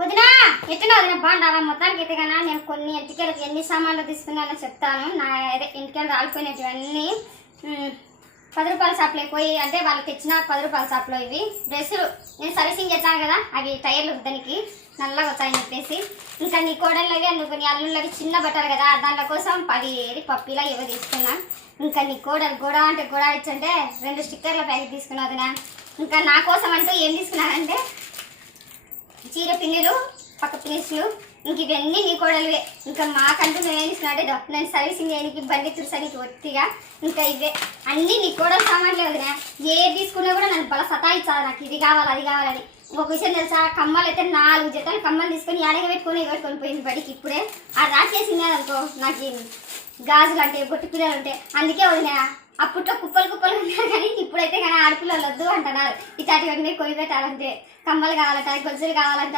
వదినా ఎట్లా వదిన బాగుండాలా మొత్తానికి అయితే కన్నా నేను కొన్ని ఎంటికలకు ఎన్ని సామాన్లు తీసుకున్నానో చెప్తాను. నా అదే ఎంటికలు రాలిపోయినటువన్నీ 10 రూపాయల షాప్లో పోయి అంటే వాళ్ళు తెచ్చిన 10 రూపాయల షాప్లో ఇవి డ్రెస్సులు నేను సర్వీసింగ్ చేస్తాను కదా, అవి టైర్లు దానికి నల్లగా వచ్చాయని చెప్పేసి. ఇంకా నీ కోడళ్ళవి అనుకో నీ అల్లుళ్ళవి చిన్న బట్టలు కదా, దాంట్లో కోసం 10 పప్పిలా ఇవి తీసుకున్నాను. ఇంకా నీ కోడలు గొడ అంటే గొడ ఇచ్చంటే 2 స్టిక్కర్ల ప్యాకెట్ తీసుకున్నా వదినా. ఇంకా నా కోసం అంటూ ఏం తీసుకున్నానంటే చీర పిన్నులు, పక్క పిన్నిస్లు, ఇంక ఇవన్నీ నీ కోడలువే. ఇంకా మాకంటూ నువ్వేం తీసుకున్నాడే నేను సర్వీసింగ్ చేయడానికి బండి తుడిసడానికి ఒత్తిగా ఇంకా ఇవే అన్నీ నీ కోడలు సామాన్లే వదినా. ఏది తీసుకున్నా కూడా నన్ను బల సతాయిచ్చాలి, నాకు ఇది కావాలి అది కావాలని. ఒక విషయం తెలుసా, కమ్మలు అయితే 4 జతలు కమ్మలు తీసుకొని ఎడగ పెట్టుకొని పోయింది బడికి. ఇప్పుడే అది రాసేసింది అనుకో నాకు గాజులు అంటే బొట్టు పిల్లలు ఉంటే అందుకే వదినా. అప్పట్లో కుప్పలు ఉన్నారు కానీ ఇప్పుడైతే కానీ ఆడపిల్లలు వద్దు అంటున్నారు. ఇట్లాంటివన్నీ కొని పెట్టాలంటే కమ్మలు కావాలంట, గొజ్జులు కావాలంట.